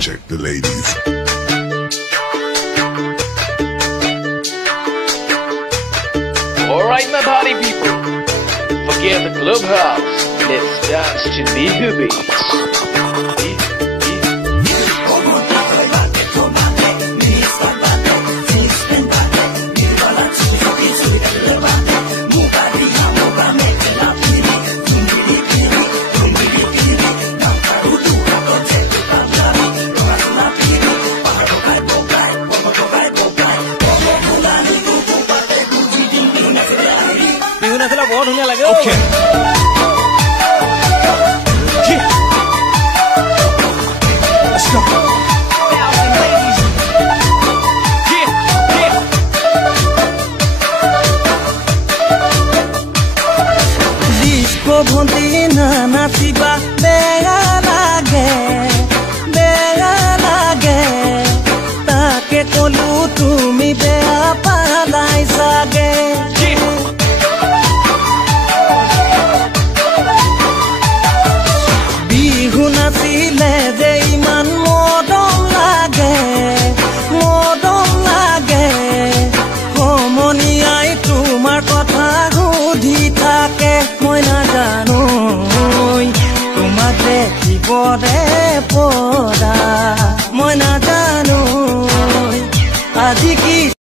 Check the ladies. Alright, my party people, forget the clubhouse. Let's dance to Nigu beats. बहुत धुनिया लगे okay let's go disco भंती ना नाचिबा बेगा लागे ताके कलु तुमी बेया पालाई सागे নাচিলে যে ইমান মদম লাগে সমনীয়াই তোমাৰ কথা সুধি থাকে মই নাজানো তোমাক দেখিবৰে পৰা মই নাজানো আজি কি